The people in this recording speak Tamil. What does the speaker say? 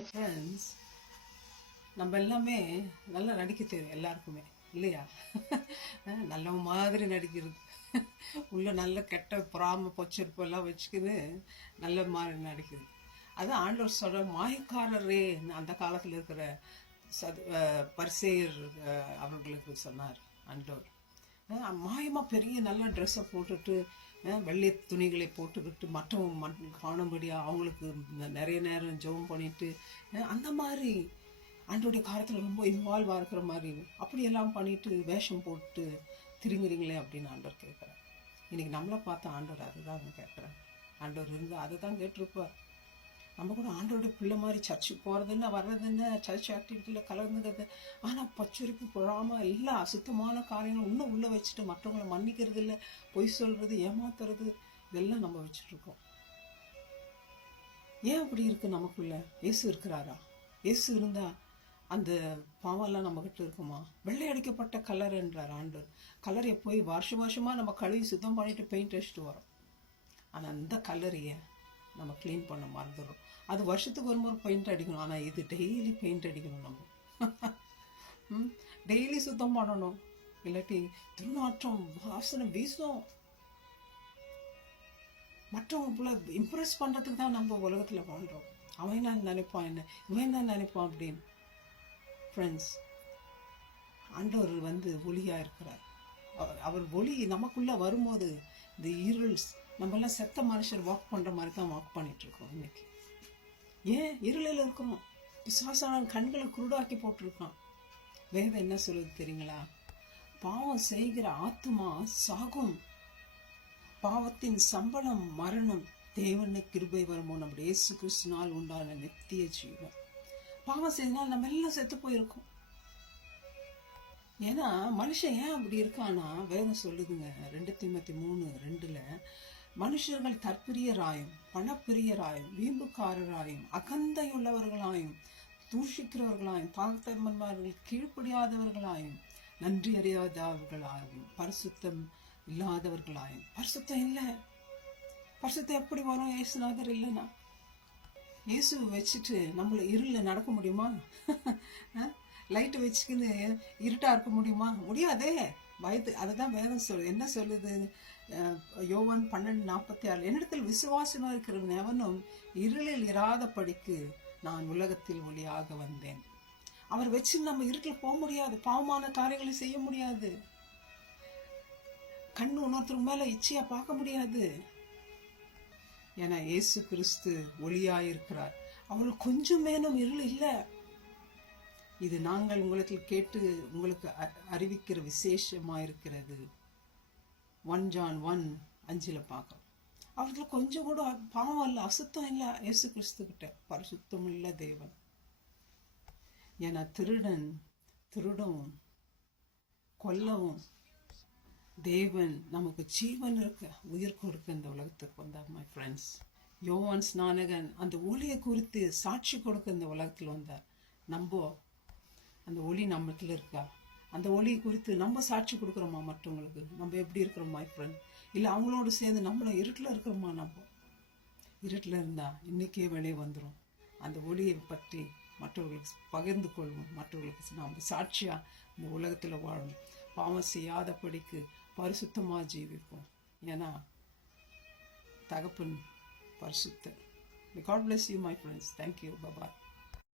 மை ஃப்ரெண்ட்ஸ், நம்ம எல்லாமே நல்லா நடிக்க தெரியும் எல்லாருக்குமே இல்லையா? நல்ல மாதிரி நடிக்கிறது, உள்ள நல்ல கெட்ட பொறாம பொச்சரிப்பு எல்லாம் வச்சுக்கின்னு நல்ல மாதிரி நடிக்குது. அதான் ஆண்டவர் சொல்ற மாயக்காரரே அந்த காலத்தில் இருக்கிற பரிசேயர் அவர்களுக்கு சொன்னார் ஆண்டவர். மாயமாக பெரிய நல்ல ட்ரெஸ்ஸை போட்டுட்டு வெள்ளை துணிகளை போட்டுக்கிட்டு மற்றவங்க காணும்படியாக அவங்களுக்கு நிறைய நேரம் ஜெபம் பண்ணிட்டு அந்த மாதிரி ஆண்டோடைய காலத்தில் ரொம்ப இன்வால்வ் இருக்கிற மாதிரி அப்படியெல்லாம் பண்ணிட்டு வேஷம் போட்டு திரும்புறீங்களே அப்படின்னு ஆண்டவர் கேட்குறார். இன்னைக்கு நம்மளை பார்த்து ஆண்டவர் அதுதான் கேட்குறார். ஆண்டவர் இருந்து அதை தான் கேட்டிருப்பார். நம்ம கூட ஆண்டோட பிள்ளை மாதிரி சர்ச்சுக்கு போகிறதுன்னு வர்றதுன்னு சர்ச் ஆக்டிவிட்டியில் கலந்துக்கிறது, ஆனால் பச்சரிப்பு பொழாமல் எல்லா அசுத்தமான காரியங்களும் இன்னும் உள்ளே வச்சுட்டு மற்றவங்களை மன்னிக்கிறது இல்லை, பொய் சொல்கிறது, ஏமாத்துறது, இதெல்லாம் நம்ம வச்சுட்ருக்கோம். ஏன் அப்படி இருக்குது நமக்குள்ள? இயேசு இருக்கிறாரா? இயேசு இருந்தால் அந்த பாவெல்லாம் நம்மக்கிட்ட இருக்குமா? வெள்ளை அடிக்கப்பட்ட கலர் என்றார் ஆண்டவர். கலரை போய் வருஷமாக நம்ம கழுவி சுத்தம் பண்ணிட்டு பெயிண்ட் அடிச்சுட்டு வரோம். ஆனால் அந்த கலரையை நம்ம க்ளீன் பண்ண மறந்துடுறோம். அது வருஷத்துக்கு ஒரு முறை பெயிண்ட் அடிக்கணும், ஆனால் இது டெய்லி பெயிண்ட் அடிக்கணும். நம்ம டெய்லி சுத்தம் பண்ணணும், இல்லாட்டி துர்நாற்றம் வாசனை வீசும். மற்றவங்களை இம்ப்ரெஸ் பண்ணுறதுக்கு தான் நம்ம உலகத்தில் வாழ்கிறோம். அவன் என்ன நினைப்பான், என்ன இவன் என்ன நினைப்பான் அப்படின்னு. ஃப்ரெண்ட்ஸ், ஆண்டவர் ஒளியாக இருக்கிறார். அவர் ஒளி நமக்குள்ளே வரும்போது இந்த இருள்ஸ், நம்மெல்லாம் செத்த மனுஷர் வாக் பண்ணுற மாதிரி தான் வாக் பண்ணிகிட்ருக்கோம் இன்னைக்கு. ஏன் இருளில் இருக்கிறோம்? பிசாசான கண்களை குருடாக்கி போட்டிருக்கான். வேதம் என்ன சொல்லுது தெரியுங்களா? பாவம் செய்கிற ஆத்துமா சாகும், பாவத்தின் சம்பளம் மரணம், தேவனை கிருபை வருமோ நம்முடைய இயேசு கிறிஸ்துனால் உண்டான நித்திய ஜீவன். பாவம் செய்தனால் நம்ம எல்லாம் செத்து போயிருக்கோம். ஏன்னா மனுஷன் ஏன் அப்படி இருக்கானா, வேதம் சொல்லுதுங்க 2 தீமோத்தேயு 3:2, மனுஷர்கள் தற்பிரியராயும் பணப்பிரியராயும் வீம்புக்காரராயும் அகந்தையுள்ளவர்களாயும் தூஷிக்கிறவர்களாயும் தாழ்த்தன்மார்கள் கீழ்ப்படியாதவர்களாயும் நன்றி அறியாதவர்களாயும் பரிசுத்தம் இல்லாதவர்களாயும். பரிசுத்தம் இல்லை. பரிசுத்தம் எப்படி வரும்? இயேசுநாதர் இல்லைன்னா. இயேசு வச்சுட்டு நம்மளை இருளில் நடக்க முடியுமா? லைட்டு வச்சுக்கின்னு இருட்டாக இருக்க முடியுமா? முடியாதே. பயத்து அதை தான் வேதம் சொல்லுது. என்ன சொல்லுது? யோவான் 12:46, என்னிடத்தில் விசுவாசமாக இருக்கிறவன் எவனும் இருளில் இராதபடிக்கு நான் உலகத்தில் ஒளியாக வந்தேன். அவர் வச்சு நம்ம இருட்டில் போக முடியாது, பாவமான காரியங்களை செய்ய முடியாது, கண்ணு உணர்த்துக்கு மேலே இச்சையா பார்க்க முடியாது. ஏன்னா இயேசு கிறிஸ்து ஒளியாயிருக்கிறார். அவர்கள் கொஞ்சம் மேலும் இருள் இல்லை. இது நாங்கள் உங்களுக்கு கேட்டு உங்களுக்கு அறிவிக்கிற விசேஷமாயிருக்கிறது. 1 John 1:5 பார்க்குறோம். அவர்கள் கொஞ்சம் கூட பாவம் இல்லை, அசுத்தம் இல்லை. இயேசு கிறிஸ்து கிட்ட பரிசுத்தம் இல்லை தேவன். ஏன்னா திருடவும் கொல்லவும் தேவன் நமக்கு ஜீவன் இருக்க உயிர் கொடுக்க இந்த உலகத்துக்கு வந்தார். மை ஃப்ரெண்ட்ஸ், யோவான் ஸ்நானகன் அந்த ஒளியை குறித்து சாட்சி கொடுக்க இந்த உலகத்தில் வந்தார். நம்ம அந்த ஒளி நம்மத்துல இருக்கா? அந்த ஒளி குறித்து நம்ம சாட்சி கொடுக்குறோமா மற்றவங்களுக்கு? நம்ம எப்படி இருக்கிறோம் மை ஃப்ரெண்ட்? இல்லை அவங்களோடு சேர்ந்து நம்மளும் இருட்டில் இருக்கிறோமா? நம்ம இருட்டில் இருந்தால் இன்றைக்கே வெளியே வந்துடும். அந்த ஒளியை பற்றி மற்றவர்களுக்கு பகிர்ந்து கொள்வோம். மற்றவர்களுக்கு நம்ம சாட்சியாக இந்த உலகத்தில் வாழணும். பாவம் செய்யாதபடிக்கு பரிசுத்தமாக ஜீவிப்போம். ஏன்னா தகப்பன் பரிசுத்தர். God bless you my friends. Thank you. Bye bye.